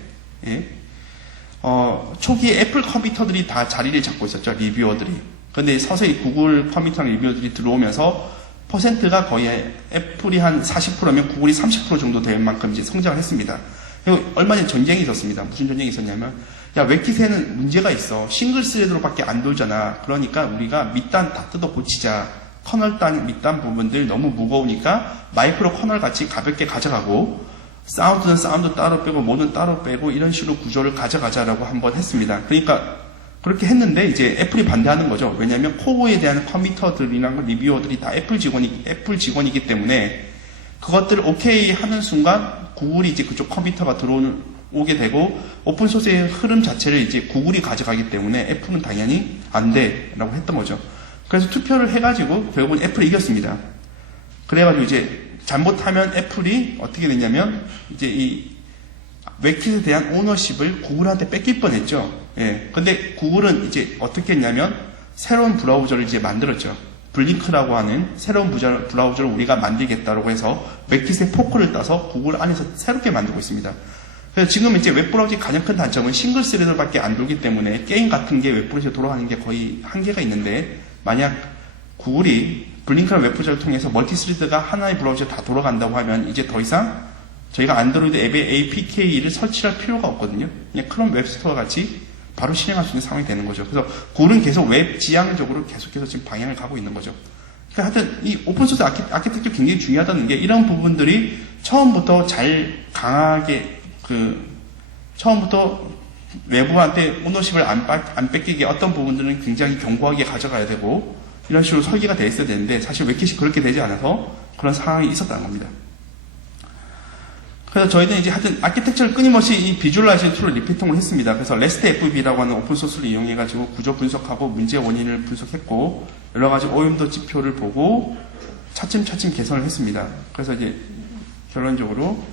초기에 애플 컴퓨터들이 다 자리를 잡고 있었죠. 리뷰어들이. 그런데 서서히 구글 컴퓨터 리뷰어들이 들어오면서 퍼센트가 거의 애플이 한 40%면 구글이 30% 정도 될 만큼 이제 성장을 했습니다. 그리고 얼마 전에 전쟁이 있었습니다. 무슨 전쟁이 있었냐면 야 웹깃에는 문제가 있어. 싱글 스레드로밖에 안 돌잖아. 그러니까 우리가 밑단 다 뜯어 고치자. 커널 밑단 부분들 너무 무거우니까 마이크로 커널 같이 가볍게 가져가고 사운드는 사운드 따로 빼고 뭐는 따로 빼고 이런 식으로 구조를 가져가자라고 한번 했습니다. 그러니까 그렇게 했는데 이제 애플이 반대하는 거죠. 왜냐하면 코어에 대한 컴퓨터들이나 리뷰어들이 다 애플 직원이기 때문에 그것들을 오케이 하는 순간 구글이 이제 그쪽 컴퓨터가 들어오게 되고 오픈소스의 흐름 자체를 이제 구글이 가져가기 때문에 애플은 당연히 안 돼라고 했던 거죠. 그래서 투표를 해가지고 결국은 애플이 이겼습니다. 그래가지고 이제 잘못하면 애플이 어떻게 됐냐면 이제 이 웹킷에 대한 오너십을 구글한테 뺏길 뻔했죠. 근데 구글은 이제 어떻게 했냐면 새로운 브라우저를 이제 만들었죠. 블링크라고 하는 새로운 브라우저를 우리가 만들겠다라고 해서 웹킷의 포크를 따서 구글 안에서 새롭게 만들고 있습니다. 그래서 지금 이제 웹브라우저의 가장 큰 단점은 싱글 스레드밖에 안 돌기 때문에 게임 같은 게 웹브라우저에 돌아가는 게 거의 한계가 있는데 만약 구글이 블링크라는 웹브라우저를 통해서 멀티 스레드가 하나의 브라우저에 다 돌아간다고 하면 이제 더 이상 저희가 안드로이드 앱에 APK를 설치할 필요가 없거든요. 그냥 크롬 웹스토어 같이 바로 실행할 수 있는 상황이 되는 거죠. 그래서 구글은 계속 웹 지향적으로 계속해서 지금 방향을 가고 있는 거죠. 그러니까 하여튼 이 오픈소스 아키텍처 굉장히 중요하다는 게 이런 부분들이 처음부터 잘 강하게 처음부터 외부한테 오너십을 안 뺏기게 어떤 부분들은 굉장히 견고하게 가져가야 되고 이런 식으로 설계가 돼 있어야 되는데 사실 웹킷이 그렇게 되지 않아서 그런 상황이 있었다는 겁니다. 그래서 저희는 이제 하여튼 아키텍처를 끊임없이 이 비주얼라이제이션 툴을 리피팅을 했습니다. 그래서 REST FB라고 하는 오픈소스를 이용해가지고 구조 분석하고 문제 원인을 분석했고 여러 가지 오염도 지표를 보고 차츰차츰 개선을 했습니다. 그래서 이제 결론적으로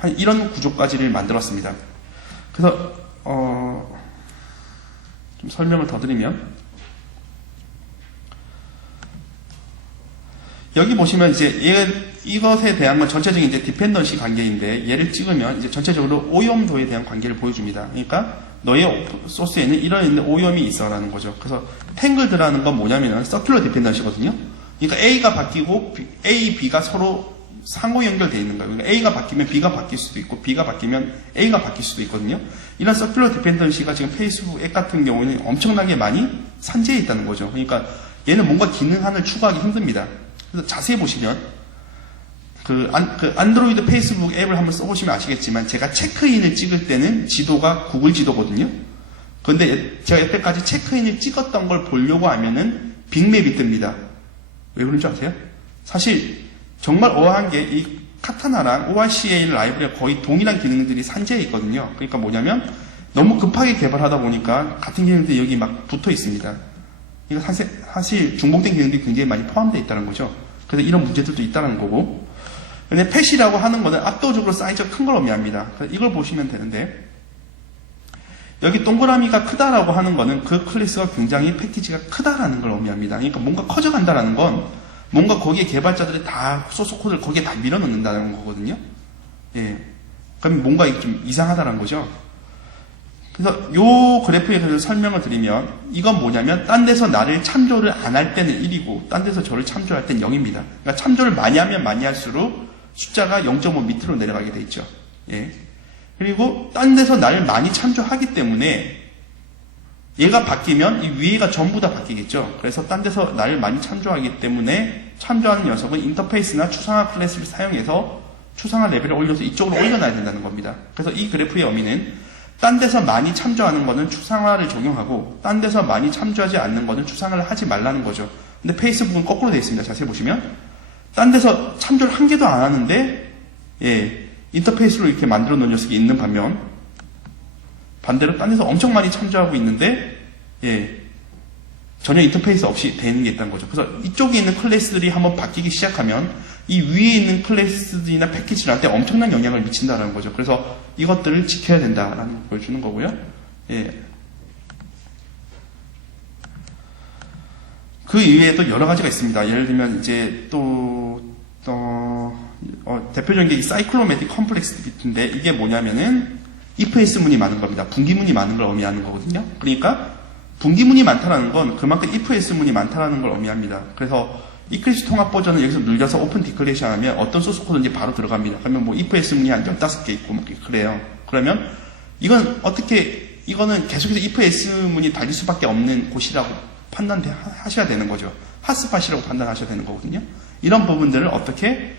한 이런 구조까지를 만들었습니다. 그래서 좀 설명을 더 드리면 여기 보시면 이제 이것에 대한 건 전체적인 이제 디펜던시 관계인데 얘를 찍으면 이제 전체적으로 오염도에 대한 관계를 보여줍니다. 그러니까 너의 소스에는 이런 오염이 있어라는 거죠. 그래서 탱글드라는 건 뭐냐면은 서큘러 디펜던시거든요. 그러니까 A가 바뀌고 A, B가 서로 상호 연결되어 있는 거예요. 그러니까 A가 바뀌면 B가 바뀔 수도 있고 B가 바뀌면 A가 바뀔 수도 있거든요. 이런 서큘러 디펜던시가 지금 페이스북 앱 같은 경우는 엄청나게 많이 산재해 있다는 거죠. 그러니까 얘는 뭔가 기능 하나를 추가하기 힘듭니다. 그래서 자세히 보시면 안드로이드 페이스북 앱을 한번 써보시면 아시겠지만 제가 체크인을 찍을 때는 지도가 구글 지도거든요. 그런데 제가 여태까지 체크인을 찍었던 걸 보려고 하면은 빅맵이 뜹니다. 왜 그런지 아세요? 사실 정말 어한 게 이 카타나랑 ORCA 라이브러리가 거의 동일한 기능들이 산재해 있거든요. 그러니까 뭐냐면 너무 급하게 개발하다 보니까 같은 기능들이 여기 막 붙어 있습니다. 이거 사실 중복된 기능들이 굉장히 많이 포함되어 있다는 거죠. 그래서 이런 문제들도 있다는 거고. 근데 펫이라고 하는 거는 압도적으로 사이즈가 큰 걸 의미합니다. 그래서 이걸 보시면 되는데 여기 동그라미가 크다라고 하는 거는 그 클래스가 굉장히 패키지가 크다라는 걸 의미합니다. 그러니까 뭔가 커져간다라는 건 뭔가 거기에 개발자들이 다 소스 코드를 거기에 다 밀어넣는다는 거거든요. 예. 그럼 뭔가 좀 이상하다는 거죠. 그래서 요 그래프에 대해서 설명을 드리면 이건 뭐냐면 딴 데서 나를 참조를 안 할 때는 1이고 딴 데서 저를 참조할 때는 0입니다. 그러니까 참조를 많이 하면 많이 할수록 숫자가 0.5 밑으로 내려가게 돼 있죠. 예. 그리고 딴 데서 나를 많이 참조하기 때문에 얘가 바뀌면 이 위에가 전부 다 바뀌겠죠. 그래서 딴 데서 나를 많이 참조하기 때문에 참조하는 녀석은 인터페이스나 추상화 클래스를 사용해서 추상화 레벨을 올려서 이쪽으로 올려놔야 된다는 겁니다. 그래서 이 그래프의 의미는 딴 데서 많이 참조하는 거는 추상화를 적용하고 딴 데서 많이 참조하지 않는 거는 추상화를 하지 말라는 거죠. 근데 페이스북은 거꾸로 되어 있습니다. 자세히 보시면 딴 데서 참조를 한 개도 안 하는데 인터페이스로 이렇게 만들어 놓은 녀석이 있는 반면 반대로 딴 데서 엄청 많이 참조하고 있는데 전혀 인터페이스 없이 되는 게 있다는 거죠. 그래서 이쪽에 있는 클래스들이 한번 바뀌기 시작하면 이 위에 있는 클래스들이나 패키지한테 엄청난 영향을 미친다는 거죠. 그래서 이것들을 지켜야 된다라는 걸 보여주는 거고요. 그 이외에도 여러 가지가 있습니다. 예를 들면 이제 대표적인 게 이 사이클로매틱 컴플렉스 비트인데 이게 뭐냐면은 if-else 문이 많은 겁니다. 분기문이 많은 걸 의미하는 거거든요. 그러니까 분기문이 많다라는 건 그만큼 if-else 문이 많다라는 걸 의미합니다. 그래서 이클립스 통합 버전을 여기서 늘려서 오픈 디클레이션 하면 어떤 소스 코드인지 바로 들어갑니다. 그러면 뭐 if-else 문이 한 15개 있고 막 그래요. 그러면 이거는 계속해서 if-else 문이 달릴 수밖에 없는 곳이라고 판단하셔야 되는 거죠. 핫스팟이라고 판단하셔야 되는 거거든요. 이런 부분들을 어떻게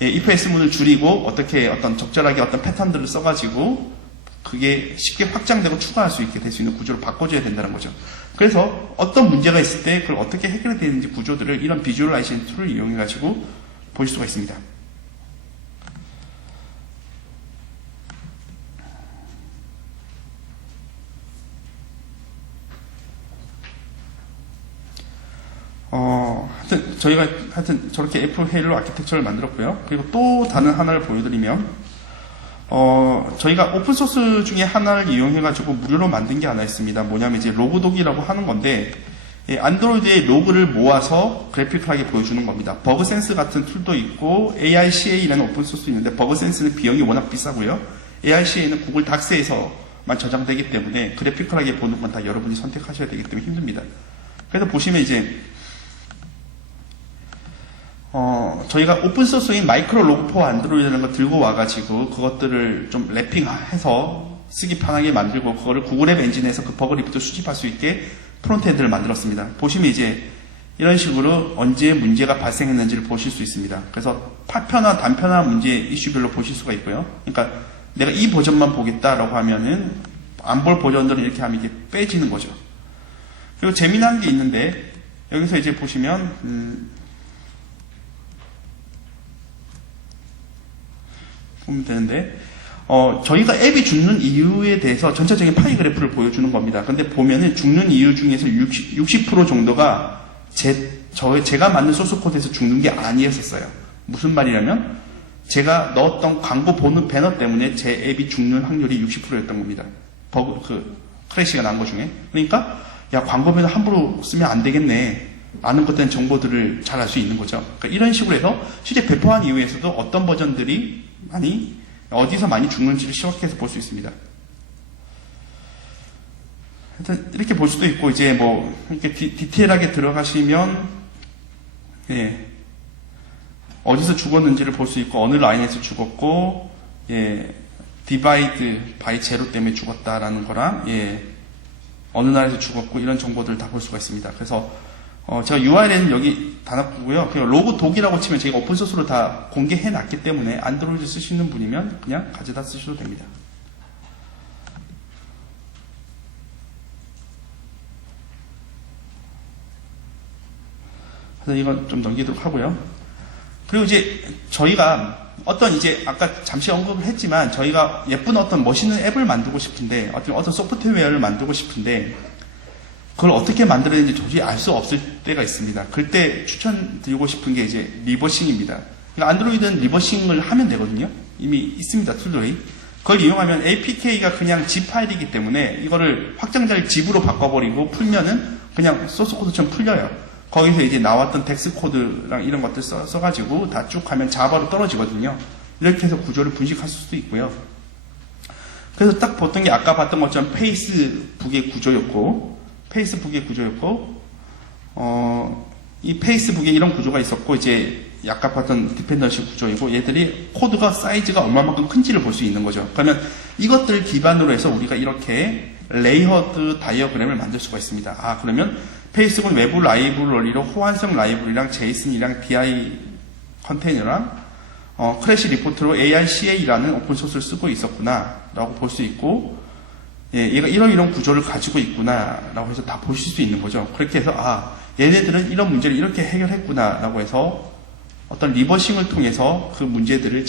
if-else 문을 줄이고 어떻게 어떤 적절하게 어떤 패턴들을 써가지고 그게 쉽게 확장되고 추가할 수 있게 될 수 있는 구조를 바꿔줘야 된다는 거죠. 그래서 어떤 문제가 있을 때 그걸 어떻게 해결해야 되는지 구조들을 이런 비주얼라이제이션 툴을 이용해가지고 볼 수가 있습니다. 저희가 저렇게 애플 헤일로 아키텍처를 만들었고요. 그리고 또 다른 하나를 보여드리면, 저희가 오픈소스 중에 하나를 이용해가지고 무료로 만든 게 하나 있습니다. 뭐냐면 이제 로그독이라고 하는 건데, 안드로이드의 로그를 모아서 그래픽하게 보여주는 겁니다. 버그센스 같은 툴도 있고, ARCA라는 오픈소스 있는데, 버그센스는 비용이 워낙 비싸고요. ARCA는 구글 닥스에서만 저장되기 때문에 그래픽하게 보는 건 다 여러분이 선택하셔야 되기 때문에 힘듭니다. 그래서 보시면 이제, 저희가 오픈소스인 마이크로 로그4 안드로이드라는 거 들고 와가지고 그것들을 좀 랩핑해서 쓰기 편하게 만들고 그거를 구글 앱 엔진에서 그 버그 리포트 수집할 수 있게 프론트엔드를 만들었습니다. 보시면 이제 이런 식으로 언제 문제가 발생했는지를 보실 수 있습니다. 그래서 파편화, 단편화 문제 이슈별로 보실 수가 있고요. 그러니까 내가 이 버전만 보겠다라고 하면은 안 볼 버전들은 이렇게 하면 이게 빼지는 거죠. 그리고 재미난 게 있는데 여기서 이제 보시면 보면 되는데 저희가 앱이 죽는 이유에 대해서 전체적인 파이 그래프를 보여주는 겁니다. 근데 보면은 죽는 이유 중에서 60% 정도가 제가 만든 소스 코드에서 죽는 게 아니었었어요. 무슨 말이냐면 제가 넣었던 광고 보는 배너 때문에 제 앱이 죽는 확률이 60%였던 겁니다. 크래시가 난 것 중에. 그러니까 야, 광고 배너 함부로 쓰면 안 되겠네. 아는 것된 정보들을 잘 알 수 있는 거죠. 그러니까 이런 식으로 해서 실제 배포한 이후에서도 어떤 버전들이 어디서 많이 죽는지를 시각해서 볼 수 있습니다. 하여튼 이렇게 볼 수도 있고, 이제 뭐 이렇게 디테일하게 들어가시면 어디서 죽었는지를 볼 수 있고, 어느 라인에서 죽었고, 디바이드 바이 제로 때문에 죽었다라는 거랑 어느 나라에서 죽었고, 이런 정보들을 다 볼 수가 있습니다. 그래서 제가 URL은 여기 다 놨고요. 그냥 로그 독이라고 치면 저희가 오픈소스로 다 공개해 놨기 때문에 안드로이드 쓰시는 분이면 그냥 가져다 쓰셔도 됩니다. 그래서 이건 좀 넘기도록 하고요. 그리고 이제 저희가 이제 아까 잠시 언급을 했지만 저희가 예쁜 어떤 멋있는 앱을 만들고 싶은데 어떤 소프트웨어를 만들고 싶은데 그걸 어떻게 만들어야 되는지 도저히 알 수 없을 때가 있습니다. 그때 추천드리고 싶은 게 이제 리버싱입니다. 그러니까 안드로이드는 리버싱을 하면 되거든요. 이미 있습니다. 툴들이. 그걸 이용하면 APK가 그냥 zip 파일이기 때문에 이거를 확장자를 zip으로 바꿔버리고 풀면은 그냥 소스 코드처럼 풀려요. 거기서 이제 나왔던 텍스트 코드랑 이런 것들 써가지고 다 쭉 하면 자바로 떨어지거든요. 이렇게 해서 구조를 분식할 수도 있고요. 그래서 딱 보통 게 아까 봤던 것처럼 페이스북의 구조였고, 이 페이스북에 이런 구조가 있었고, 이제 아까 봤던 디펜던시 구조이고, 얘들이 코드가 사이즈가 얼마만큼 큰지를 볼 수 있는 거죠. 그러면 이것들 기반으로 해서 우리가 이렇게 레이어드 다이어그램을 만들 수가 있습니다. 그러면 페이스북은 외부 라이브러리로 호환성 라이브러리랑 제이슨이랑 DI 컨테이너랑 크래시 리포트로 ARCA라는 오픈소스를 쓰고 있었구나 라고 볼 수 있고, 얘가 이런 구조를 가지고 있구나 라고 해서 다 보실 수 있는 거죠. 그렇게 해서 얘네들은 이런 문제를 이렇게 해결했구나 라고 해서 어떤 리버싱을 통해서 그 문제들을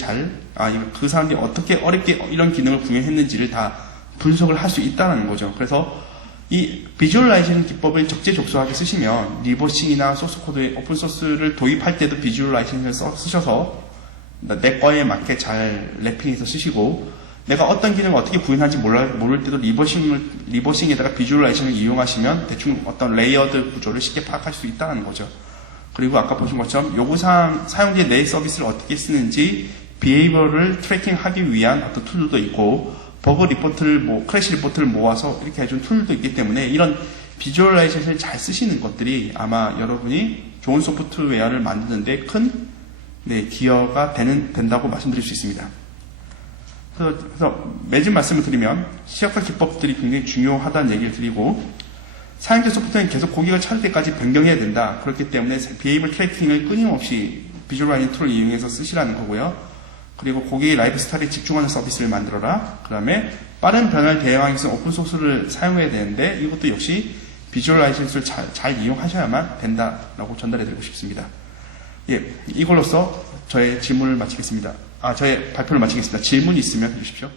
그 사람들이 어떻게 어렵게 이런 기능을 구현했는지를 다 분석을 할 수 있다는 거죠. 그래서 이 비주얼라이제이션 기법을 적재적소하게 쓰시면 리버싱이나 소스코드에 오픈소스를 도입할 때도 비주얼라이제이션을 쓰셔서 내 거에 맞게 잘 랩핑해서 쓰시고, 내가 어떤 기능을 어떻게 구현하는지 모를 때도 리버싱에다가 비주얼라이제이션을 이용하시면 대충 어떤 레이어드 구조를 쉽게 파악할 수 있다는 거죠. 그리고 아까 보신 것처럼 요구사항, 사용자의 내 서비스를 어떻게 쓰는지 비헤이버를 트래킹하기 위한 어떤 툴도 있고, 버그 리포트를 크래시 리포트를 모아서 이렇게 해준 툴도 있기 때문에 이런 비주얼라이제이션을 잘 쓰시는 것들이 아마 여러분이 좋은 소프트웨어를 만드는데 큰 기여가 된다고 말씀드릴 수 있습니다. 그래서 매진 말씀을 드리면 시각화 기법들이 굉장히 중요하다는 얘기를 드리고, 사용자 소프트웨어는 계속 고객을 찾을 때까지 변경해야 된다. 그렇기 때문에 비헤이버 트래킹을 끊임없이 비주얼라이징 툴을 이용해서 쓰시라는 거고요. 그리고 고객의 라이프 스타일에 집중하는 서비스를 만들어라. 그 다음에 빠른 변화를 대응하기 위해서 오픈소스를 사용해야 되는데 이것도 역시 비주얼라이제이션을 잘 이용하셔야만 된다라고 전달해드리고 싶습니다. 이걸로써 저의 질문을 마치겠습니다. 저의 발표를 마치겠습니다. 질문이 있으면 해주십시오.